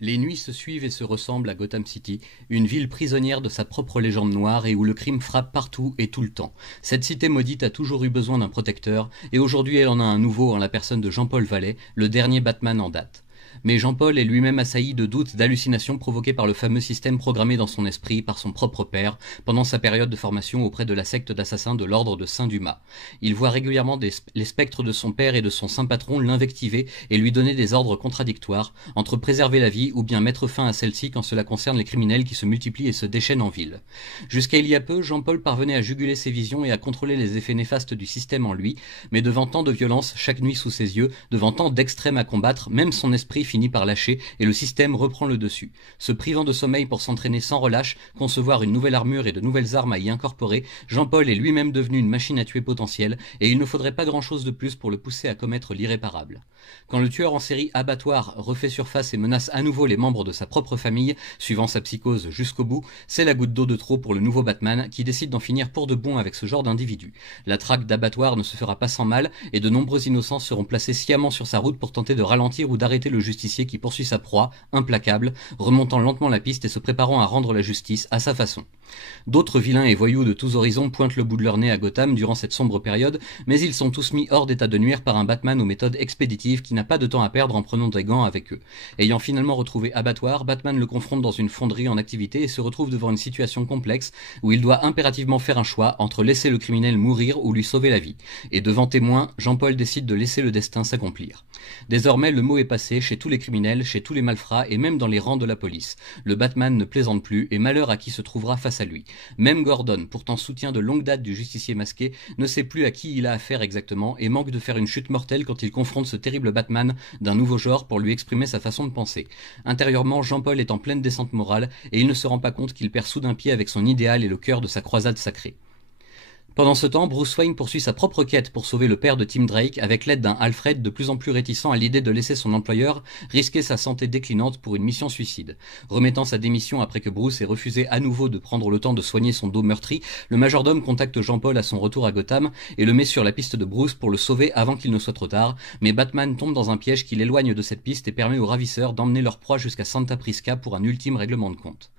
Les nuits se suivent et se ressemblent à Gotham City, une ville prisonnière de sa propre légende noire et où le crime frappe partout et tout le temps. Cette cité maudite a toujours eu besoin d'un protecteur, et aujourd'hui elle en a un nouveau en la personne de Jean-Paul Valley, le dernier Batman en date. Mais Jean-Paul est lui-même assailli de doutes, d'hallucinations provoquées par le fameux système programmé dans son esprit par son propre père pendant sa période de formation auprès de la secte d'assassins de l'ordre de Saint-Dumas. Il voit régulièrement les spectres de son père et de son saint patron l'invectiver et lui donner des ordres contradictoires entre préserver la vie ou bien mettre fin à celle-ci quand cela concerne les criminels qui se multiplient et se déchaînent en ville. Jusqu'à il y a peu, Jean-Paul parvenait à juguler ses visions et à contrôler les effets néfastes du système en lui, mais devant tant de violence chaque nuit sous ses yeux, devant tant d'extrêmes à combattre, même son esprit finit par lâcher et le système reprend le dessus. Se privant de sommeil pour s'entraîner sans relâche, concevoir une nouvelle armure et de nouvelles armes à y incorporer, Jean-Paul est lui-même devenu une machine à tuer potentielle et il ne faudrait pas grand-chose de plus pour le pousser à commettre l'irréparable. Quand le tueur en série Abattoir refait surface et menace à nouveau les membres de sa propre famille, suivant sa psychose jusqu'au bout, c'est la goutte d'eau de trop pour le nouveau Batman qui décide d'en finir pour de bon avec ce genre d'individu. La traque d'Abattoir ne se fera pas sans mal et de nombreux innocents seront placés sciemment sur sa route pour tenter de ralentir ou d'arrêter le justicier qui poursuit sa proie, implacable, remontant lentement la piste et se préparant à rendre la justice à sa façon. D'autres vilains et voyous de tous horizons pointent le bout de leur nez à Gotham durant cette sombre période, mais ils sont tous mis hors d'état de nuire par un Batman aux méthodes expéditives qui n'a pas de temps à perdre en prenant des gants avec eux. Ayant finalement retrouvé Abattoir, Batman le confronte dans une fonderie en activité et se retrouve devant une situation complexe où il doit impérativement faire un choix entre laisser le criminel mourir ou lui sauver la vie. Et devant témoin, Jean-Paul décide de laisser le destin s'accomplir. Désormais, le mot est passé chez tous les criminels, chez tous les malfrats et même dans les rangs de la police. Le Batman ne plaisante plus et malheur à qui se trouvera face à lui. Même Gordon, pourtant soutien de longue date du justicier masqué, ne sait plus à qui il a affaire exactement et manque de faire une chute mortelle quand il confronte ce terrible Batman d'un nouveau genre pour lui exprimer sa façon de penser. Intérieurement, Jean-Paul est en pleine descente morale et il ne se rend pas compte qu'il perd soudain pied avec son idéal et le cœur de sa croisade sacrée. Pendant ce temps, Bruce Wayne poursuit sa propre quête pour sauver le père de Tim Drake avec l'aide d'un Alfred de plus en plus réticent à l'idée de laisser son employeur risquer sa santé déclinante pour une mission suicide. Remettant sa démission après que Bruce ait refusé à nouveau de prendre le temps de soigner son dos meurtri, le majordome contacte Jean-Paul à son retour à Gotham et le met sur la piste de Bruce pour le sauver avant qu'il ne soit trop tard, mais Batman tombe dans un piège qui l'éloigne de cette piste et permet aux ravisseurs d'emmener leur proie jusqu'à Santa Prisca pour un ultime règlement de compte.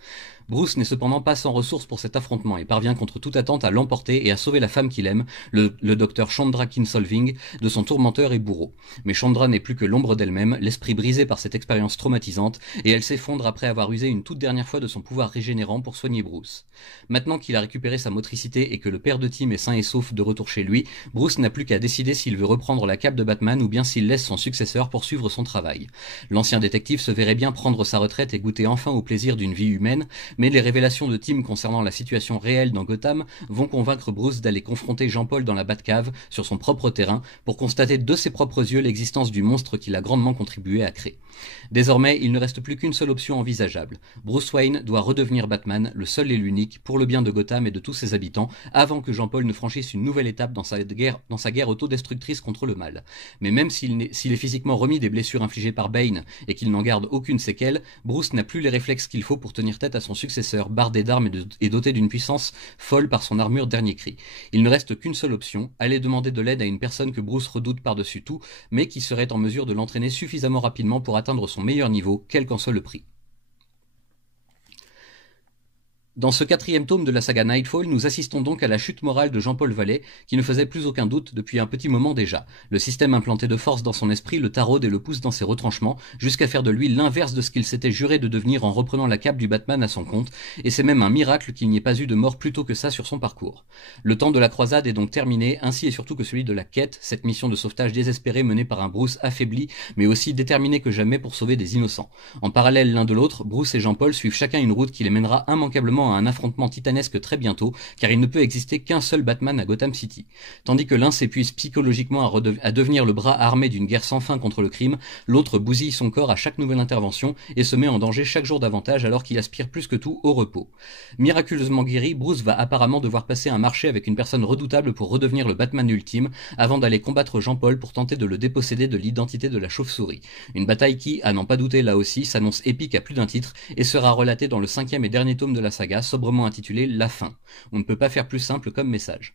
Bruce n'est cependant pas sans ressources pour cet affrontement et parvient contre toute attente à l'emporter et à sauver la femme qu'il aime, le docteur Chandra Kinsolving, de son tourmenteur et bourreau. Mais Chandra n'est plus que l'ombre d'elle-même, l'esprit brisé par cette expérience traumatisante, et elle s'effondre après avoir usé une toute dernière fois de son pouvoir régénérant pour soigner Bruce. Maintenant qu'il a récupéré sa motricité et que le père de Tim est sain et sauf de retour chez lui, Bruce n'a plus qu'à décider s'il veut reprendre la cape de Batman ou bien s'il laisse son successeur poursuivre son travail. L'ancien détective se verrait bien prendre sa retraite et goûter enfin au plaisir d'une vie humaine, mais les révélations de Tim concernant la situation réelle dans Gotham vont convaincre Bruce d'aller confronter Jean-Paul dans la Batcave, sur son propre terrain, pour constater de ses propres yeux l'existence du monstre qu'il a grandement contribué à créer. Désormais, il ne reste plus qu'une seule option envisageable. Bruce Wayne doit redevenir Batman, le seul et l'unique, pour le bien de Gotham et de tous ses habitants, avant que Jean-Paul ne franchisse une nouvelle étape dans sa guerre autodestructrice contre le mal. Mais même s'il est physiquement remis des blessures infligées par Bane et qu'il n'en garde aucune séquelle, Bruce n'a plus les réflexes qu'il faut pour tenir tête à son successeur, bardé d'armes et doté d'une puissance folle par son armure dernier cri. Il ne reste qu'une seule option, aller demander de l'aide à une personne que Bruce redoute par-dessus tout, mais qui serait en mesure de l'entraîner suffisamment rapidement pour atteindre son meilleur niveau, quel qu'en soit le prix. Dans ce quatrième tome de la saga Nightfall, nous assistons donc à la chute morale de Jean-Paul Valley, qui ne faisait plus aucun doute depuis un petit moment déjà. Le système implanté de force dans son esprit le taraude et le pousse dans ses retranchements, jusqu'à faire de lui l'inverse de ce qu'il s'était juré de devenir en reprenant la cape du Batman à son compte, et c'est même un miracle qu'il n'y ait pas eu de mort plus tôt que ça sur son parcours. Le temps de la croisade est donc terminé, ainsi et surtout que celui de la quête, cette mission de sauvetage désespérée menée par un Bruce affaibli, mais aussi déterminé que jamais pour sauver des innocents. En parallèle l'un de l'autre, Bruce et Jean-Paul suivent chacun une route qui les mènera immanquablement à un affrontement titanesque très bientôt, car il ne peut exister qu'un seul Batman à Gotham City. Tandis que l'un s'épuise psychologiquement à devenir le bras armé d'une guerre sans fin contre le crime, l'autre bousille son corps à chaque nouvelle intervention et se met en danger chaque jour davantage alors qu'il aspire plus que tout au repos. Miraculeusement guéri, Bruce va apparemment devoir passer un marché avec une personne redoutable pour redevenir le Batman ultime, avant d'aller combattre Jean-Paul pour tenter de le déposséder de l'identité de la chauve-souris. Une bataille qui, à n'en pas douter là aussi, s'annonce épique à plus d'un titre et sera relatée dans le 5e et dernier tome de la saga, sobrement intitulé La fin. On ne peut pas faire plus simple comme message.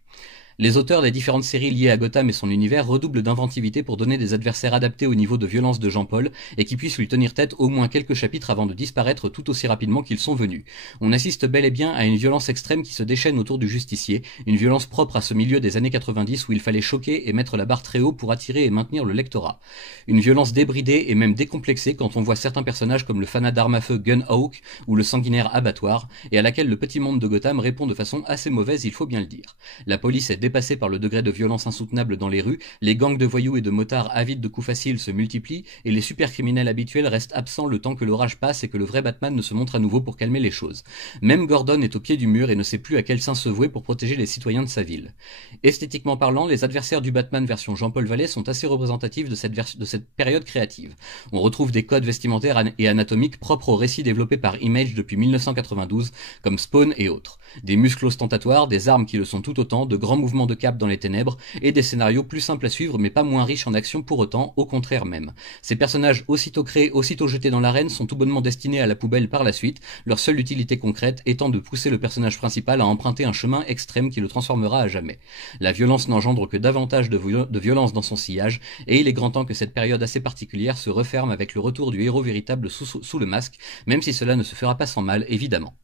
Les auteurs des différentes séries liées à Gotham et son univers redoublent d'inventivité pour donner des adversaires adaptés au niveau de violence de Jean-Paul et qui puissent lui tenir tête au moins quelques chapitres avant de disparaître tout aussi rapidement qu'ils sont venus. On assiste bel et bien à une violence extrême qui se déchaîne autour du justicier, une violence propre à ce milieu des années 90 où il fallait choquer et mettre la barre très haut pour attirer et maintenir le lectorat. Une violence débridée et même décomplexée quand on voit certains personnages comme le fanat d'armes à feu Gunhawk ou le sanguinaire Abattoir, et à laquelle le petit monde de Gotham répond de façon assez mauvaise, il faut bien le dire. La police est dépassée par le degré de violence insoutenable dans les rues, les gangs de voyous et de motards avides de coups faciles se multiplient, et les supercriminels habituels restent absents le temps que l'orage passe et que le vrai Batman ne se montre à nouveau pour calmer les choses. Même Gordon est au pied du mur et ne sait plus à quel saint se vouer pour protéger les citoyens de sa ville. Esthétiquement parlant, les adversaires du Batman version Jean-Paul Vallée sont assez représentatifs de cette période créative. On retrouve des codes vestimentaires et anatomiques propres aux récits développés par Image depuis 1992, comme Spawn et autres. Des muscles ostentatoires, des armes qui le sont tout autant, de grands mouvements de cape dans les ténèbres, et des scénarios plus simples à suivre mais pas moins riches en action pour autant, au contraire même. Ces personnages aussitôt créés, aussitôt jetés dans l'arène sont tout bonnement destinés à la poubelle par la suite, leur seule utilité concrète étant de pousser le personnage principal à emprunter un chemin extrême qui le transformera à jamais. La violence n'engendre que davantage de violence dans son sillage, et il est grand temps que cette période assez particulière se referme avec le retour du héros véritable sous le masque, même si cela ne se fera pas sans mal, évidemment.